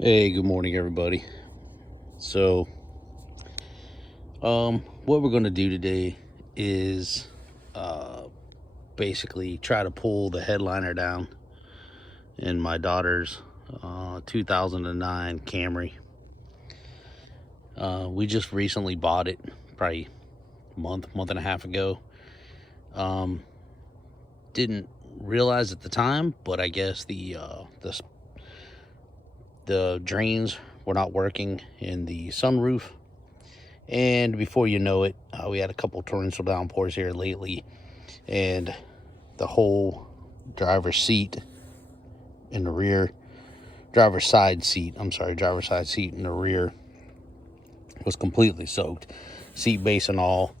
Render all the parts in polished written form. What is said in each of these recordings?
Hey, good morning, everybody. So, what we're going to do today is basically try to pull the headliner down in my daughter's 2009 Camry. We just recently bought it, probably month and a half ago. Didn't realize at the time, but I guess the drains were not working in the sunroof. And before you know it, we had a couple torrential downpours here lately, and the whole driver's seat in the rear, driver's side seat in the rear was completely soaked. Seat base and all.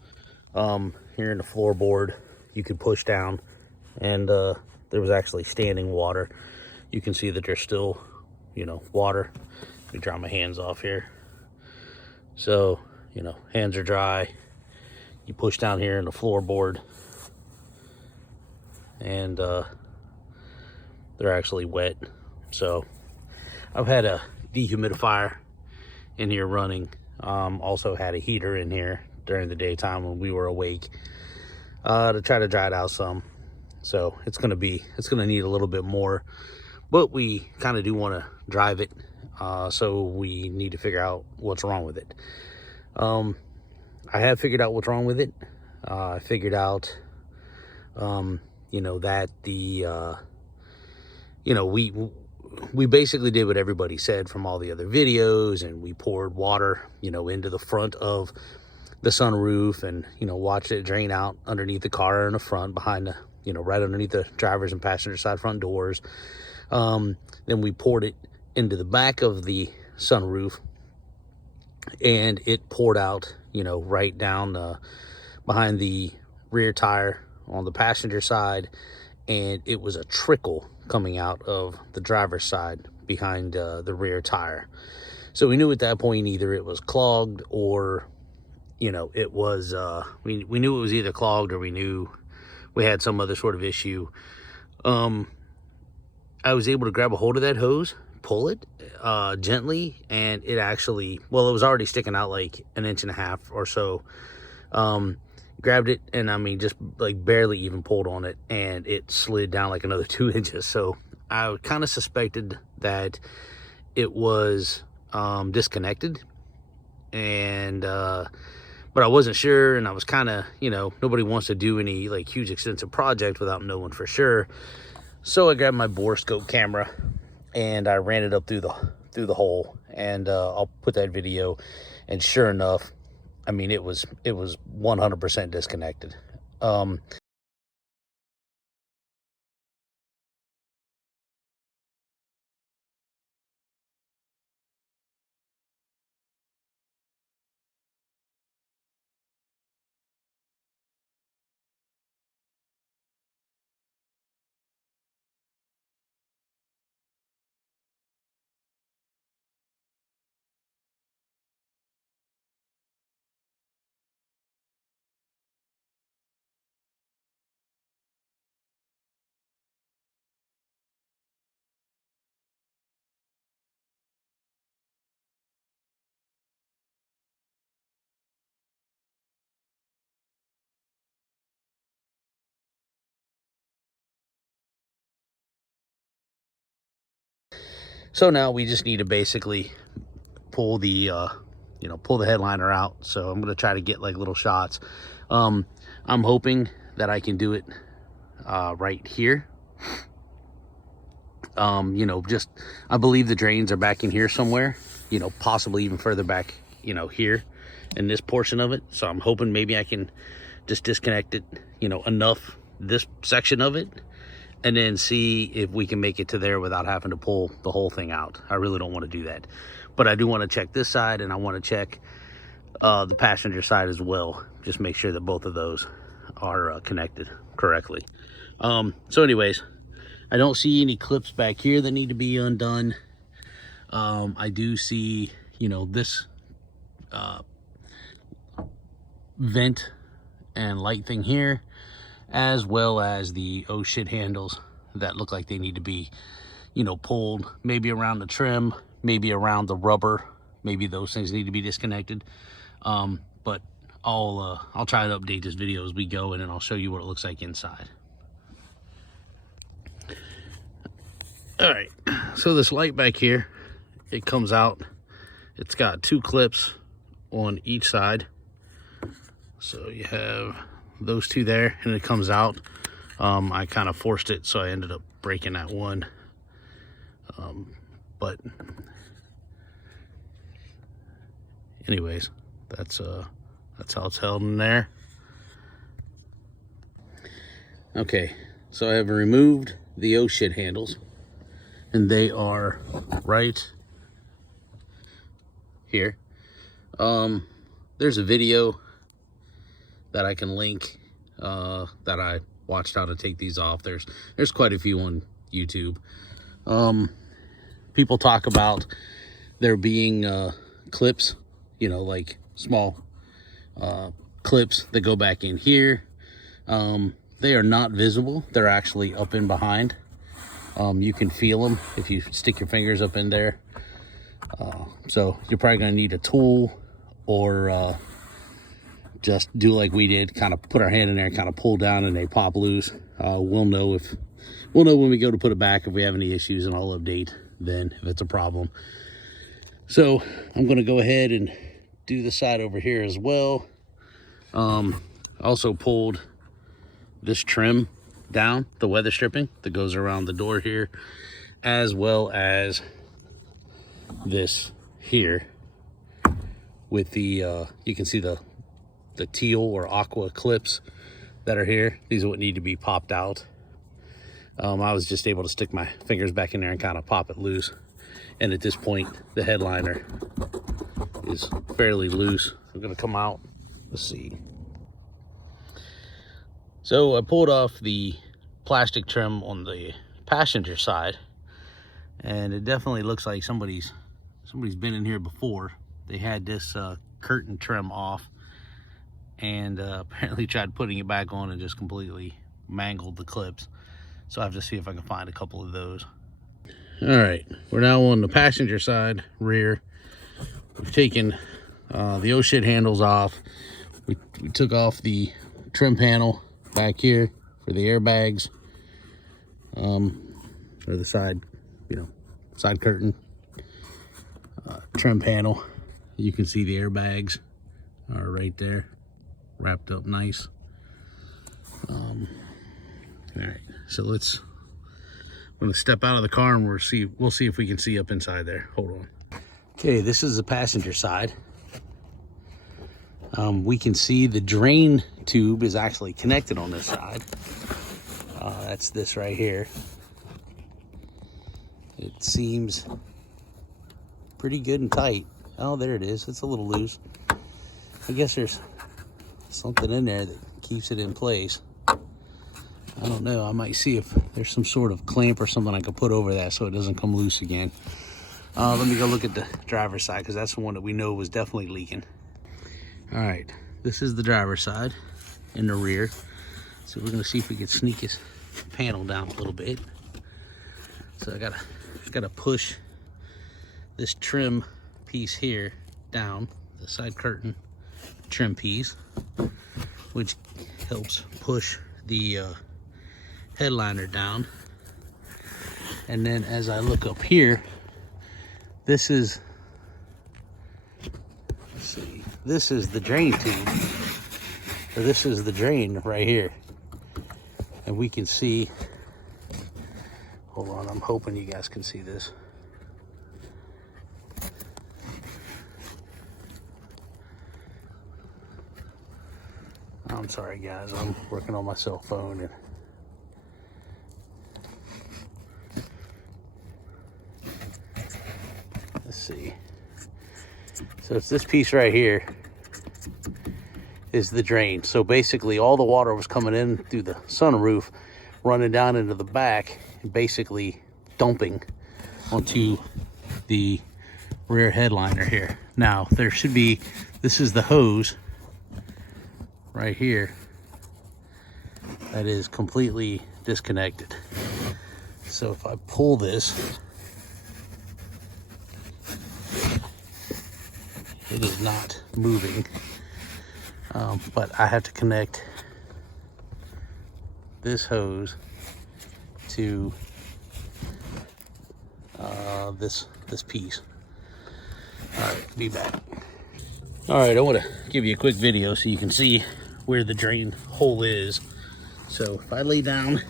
Here in the floorboard, you could push down, and there was actually standing water. You can see that there's still, water. Let me dry my hands off here. So, hands are dry. You push down here in the floorboard, and they're actually wet. So I've had a dehumidifier in here running. Also had a heater in here during the daytime when we were awake, to try to dry it out some. So it's gonna need a little bit more, but we kind of do want to drive it. So we need to figure out what's wrong with it. I have figured out what's wrong with it. I figured out, that we basically did what everybody said from all the other videos, and we poured water, into the front of the sunroof, and, watched it drain out underneath the car in the front, behind the, right underneath the driver's and passenger side front doors. Then we poured it into the back of the sunroof, and it poured out, right down behind the rear tire on the passenger side, and it was a trickle coming out of the driver's side behind the rear tire. So we knew at that point either it was clogged, or it was we knew it was either clogged, or we knew we had some other sort of issue. I was able to grab a hold of that hose, pull it gently, and it actually, well, it was already sticking out like an inch and a half or so. Grabbed it, and I mean, just like barely even pulled on it, and it slid down like another 2 inches. So I kind of suspected that it was disconnected, and but I wasn't sure, and I was kind of, nobody wants to do any like huge extensive project without knowing for sure. So I grabbed my borescope camera, and I ran it up through the hole, and I'll put that video. And sure enough, I mean, it was 100% disconnected. So now we just need to basically pull the pull the headliner out. So I'm gonna try to get like little shots. I'm hoping that I can do it right here. Just, I believe the drains are back in here somewhere, possibly even further back, here in this portion of it. So I'm hoping maybe I can just disconnect it, enough, this section of it, and then see if we can make it to there without having to pull the whole thing out. I really don't want to do that, but I do want to check this side, and I want to check the passenger side as well. Just make sure that both of those are connected correctly. So anyways, I don't see any clips back here that need to be undone. I do see, this vent and light thing here, as well as the oh shit handles that look like they need to be, pulled maybe around the trim, maybe around the rubber. Maybe those things need to be disconnected. But I'll try to update this video as we go, and then I'll show you what it looks like inside. All right, so this light back here, it comes out. It's got 2 clips on each side. So you have those 2 there, and it comes out. I kind of forced it, so I ended up breaking that one. But anyways, that's how it's held in there. Okay, so I have removed the oh shit handles, and they are right here. There's a video that I can link that I watched how to take these off. There's quite a few on YouTube. People talk about there being clips, you know, like small clips that go back in here. They are not visible. They're actually up in behind. You can feel them if you stick your fingers up in there. So you're probably going to need a tool, or just do like we did, kind of put our hand in there and kind of pull down, and they pop loose. We'll know when we go to put it back if we have any issues, and I'll update then if it's a problem. So I'm going to go ahead and do the side over here as well. Also pulled this trim down, the weather stripping that goes around the door here, as well as this here with the you can see the teal or aqua clips that are here. These are what need to be popped out. I was just able to stick my fingers back in there and kind of pop it loose, and at this point the headliner is fairly loose. I'm gonna come out, let's see. So I pulled off the plastic trim on the passenger side, and it definitely looks like somebody's been in here before. They had this curtain trim off, and apparently tried putting it back on and just completely mangled the clips. So I have to see if I can find a couple of those. All right, we're now on the passenger side rear. We've taken the oh shit handles off. We took off the trim panel back here for the airbags, or the side, you know, side curtain trim panel. You can see the airbags are right there, wrapped up nice. All right, so I'm gonna step out of the car and we'll see if we can see up inside there. Hold on. Okay, this is the passenger side. We can see the drain tube is actually connected on this side. That's this right here. It seems pretty good and tight. Oh, there it is. It's a little loose. I guess there's something in there that keeps it in place. I don't know. I might see if there's some sort of clamp or something I could put over that so it doesn't come loose again. Let me go look at the driver's side, because that's the one that we know was definitely leaking. All right, this is the driver's side in the rear. So we're gonna see if we can sneak his panel down a little bit. So I gotta push this trim piece here down, the side curtain trim piece, which helps push the headliner down. And then as I look up here, this is, let's see, this is the drain tube, or this is the drain right here. And we can see, hold on, I'm hoping you guys can see this. I'm sorry guys, I'm working on my cell phone. And let's see. So it's this piece right here is the drain. So basically all the water was coming in through the sunroof, running down into the back, and basically dumping onto the rear headliner here. Now there should be, this is the hose right here that is completely disconnected. So if I pull this, It is not moving. But I have to connect this hose to this piece. All right, be back. All right, I want to give you a quick video so you can see where the drain hole is. So if I lay down,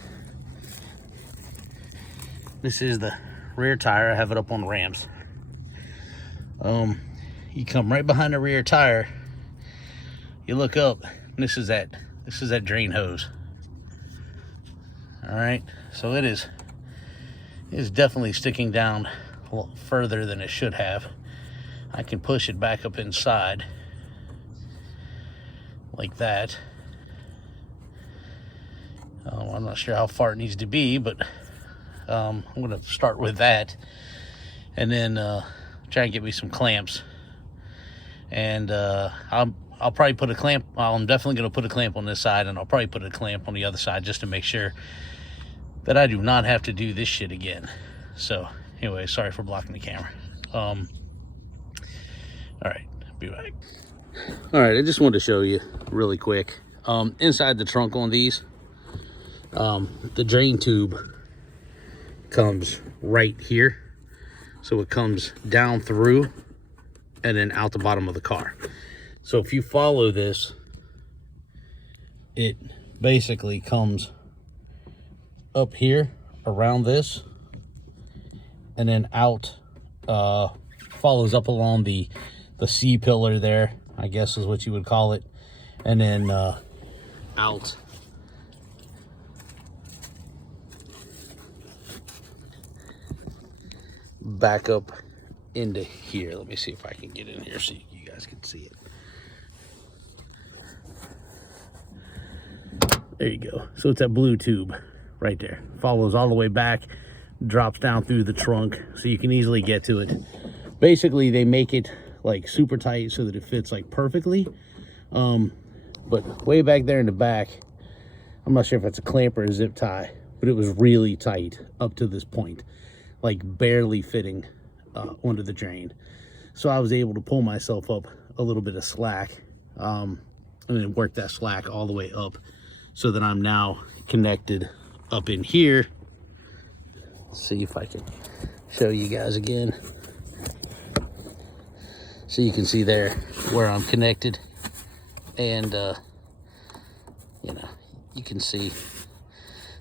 this is the rear tire. I have it up on ramps. You come right behind the rear tire, you look up, and this is that drain hose. All right, so it is definitely sticking down a lot further than it should have. I can push it back up inside like that. I'm not sure how far it needs to be, but I'm gonna start with that, and then try and get me some clamps. And I'll probably put a clamp. I'm definitely gonna put a clamp on this side, and I'll probably put a clamp on the other side just to make sure that I do not have to do this shit again. So anyway, sorry for blocking the camera. All right, be back. All right, I just wanted to show you really quick. Inside the trunk on these, the drain tube comes right here. So it comes down through and then out the bottom of the car. So if you follow this, it basically comes up here around this and then out, follows up along the C pillar there, I guess is what you would call it, and then out back up into here. Let me see if I can get in here so you guys can see it. There you go. So it's that blue tube right there. Follows all the way back, drops down through the trunk so you can easily get to it. Basically, they make it like super tight so that it fits like perfectly. But way back there in the back, I'm not sure if it's a clamp or a zip tie, but it was really tight up to this point, like barely fitting onto the drain. So I was able to pull myself up a little bit of slack, and then work that slack all the way up so that I'm now connected up in here. Let's see if I can show you guys again. So you can see there where I'm connected, and you know, you can see.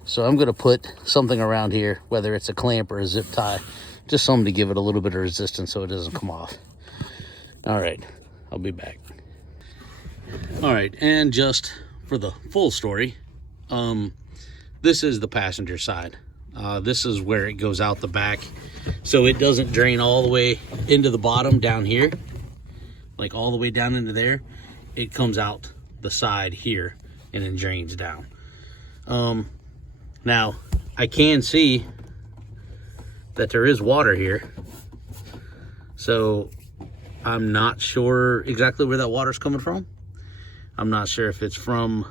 So I'm gonna put something around here, whether it's a clamp or a zip tie, just something to give it a little bit of resistance so it doesn't come off. All right, I'll be back. All right, and just for the full story, this is the passenger side. This is where it goes out the back, so it doesn't drain all the way into the bottom down here, like all the way down into there. It comes out the side here and then drains down. Now I can see that there is water here, so I'm not sure exactly where that water's coming from. I'm not sure if it's from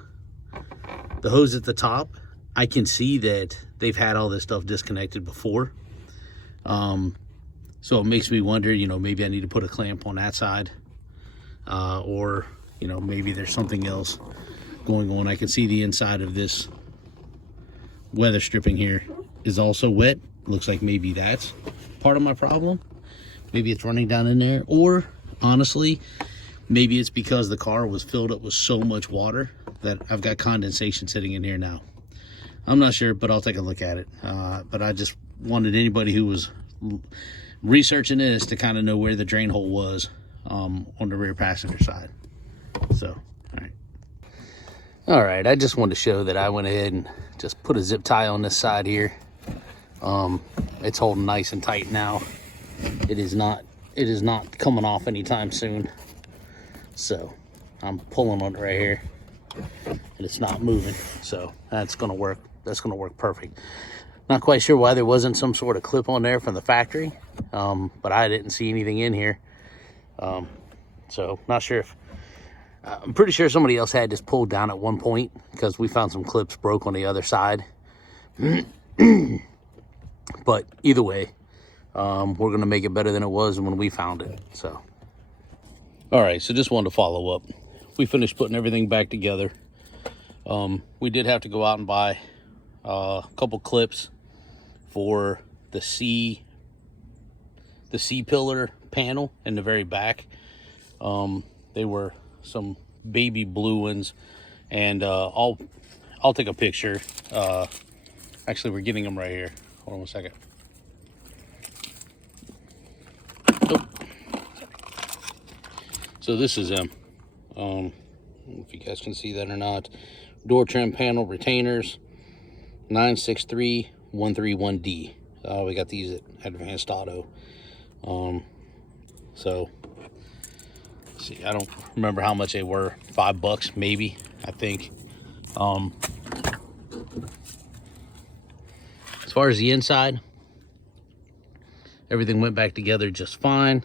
the hose at the top. I can see that they've had all this stuff disconnected before. So it makes me wonder, you know, maybe I need to put a clamp on that side, or, you know, maybe there's something else going on. I can see the inside of this weather stripping here is also wet. Looks like maybe that's part of my problem. Maybe it's running down in there, or honestly, maybe it's because the car was filled up with so much water that I've got condensation sitting in here now. I'm not sure, but I'll take a look at it. But I just wanted anybody who was researching this to kind of know where the drain hole was on the rear passenger side. So, all right, I just wanted to show that I went ahead and just put a zip tie on this side here. It's holding nice and tight now. It is not coming off anytime soon. So I'm pulling on it right here, and it's not moving. So that's gonna work. That's gonna work perfect. Not quite sure why there wasn't some sort of clip on there from the factory, but I didn't see anything in here. So not sure if, I'm pretty sure somebody else had this pulled down at one point, because we found some clips broke on the other side. But either way, we're gonna make it better than it was when we found it. So, All right, so just wanted to follow up. We finished putting everything back together. We did have to go out and buy a couple clips for the C pillar panel in the very back. They were some baby blue ones, and I'll take a picture. Actually, we're getting them right here. Hold on a second. Oh. So this is them. I don't know if you guys can see that or not. Door trim panel retainers, 963131D. We got these at Advanced Auto. So see, I don't remember how much they were. $5 maybe, I think. As far as the inside, everything went back together just fine.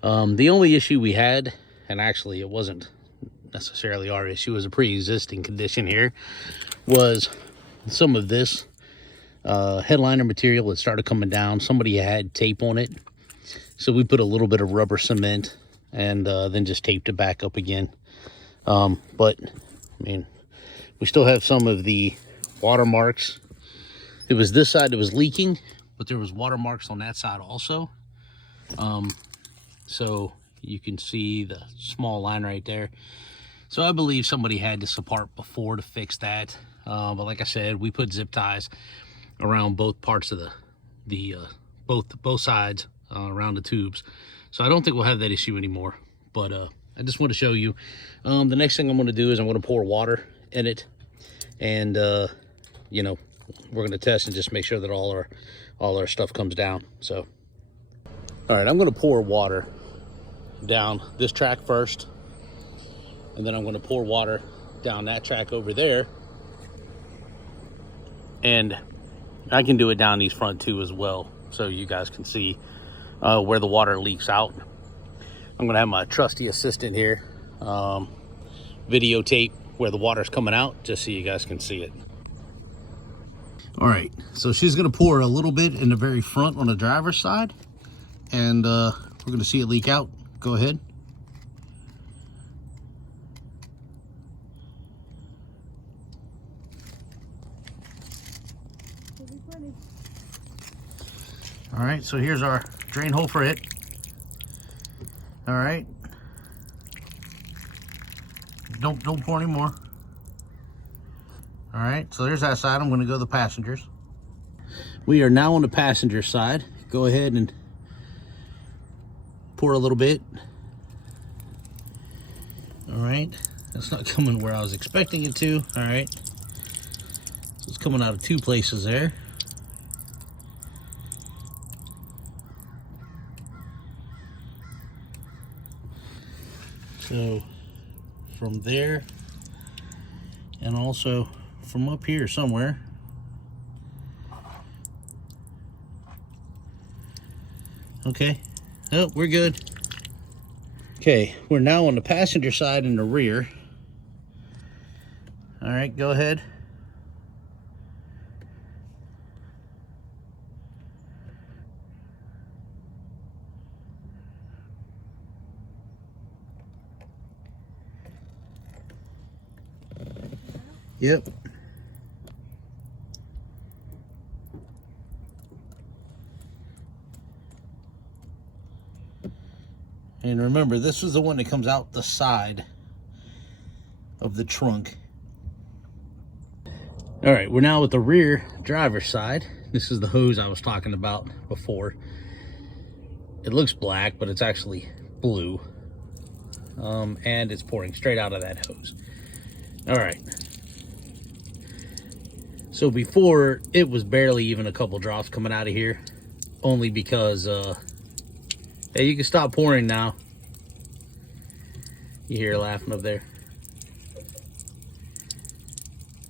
The only issue we had, and actually it wasn't necessarily our issue, it was a pre-existing condition here, was some of this headliner material that started coming down. Somebody had tape on it, so we put a little bit of rubber cement and then just taped it back up again. But I mean, we still have some of the watermarks. It was this side that was leaking, but there was watermarks on that side also. So you can see the small line right there. So I believe somebody had this apart before to fix that. But like I said, we put zip ties around both parts of both sides around the tubes. So I don't think we'll have that issue anymore. But I just want to show you. The next thing I'm going to do is I'm going to pour water in it, and you know, we're going to test and just make sure that all our stuff comes down. So, all right, I'm going to pour water down this track first, and then I'm going to pour water down that track over there, and I can do it down these front two as well, so you guys can see where the water leaks out. I'm going to have my trusty assistant here videotape where the water's coming out, just so you guys can see it. All right, so she's going to pour a little bit in the very front on the driver's side, and we're going to see it leak out. Go ahead. All right, so here's our drain hole for it. All right. Don't pour any more. All right, so there's that side. I'm going to go to the passengers. We are now on the passenger side. Go ahead and pour a little bit. All right, that's not coming where I was expecting it to. All right, so it's coming out of two places there. So from there, and also from up here somewhere. Okay, oh, we're good. Okay, we're now on the passenger side in the rear. All right, go ahead. Yep. And remember, this is the one that comes out the side of the trunk. All right, we're now at the rear driver's side. This is the hose I was talking about before. It looks black, but it's actually blue. And it's pouring straight out of that hose. All right. So before, it was barely even a couple drops coming out of here, only because, hey, you can stop pouring now. You hear her laughing up there.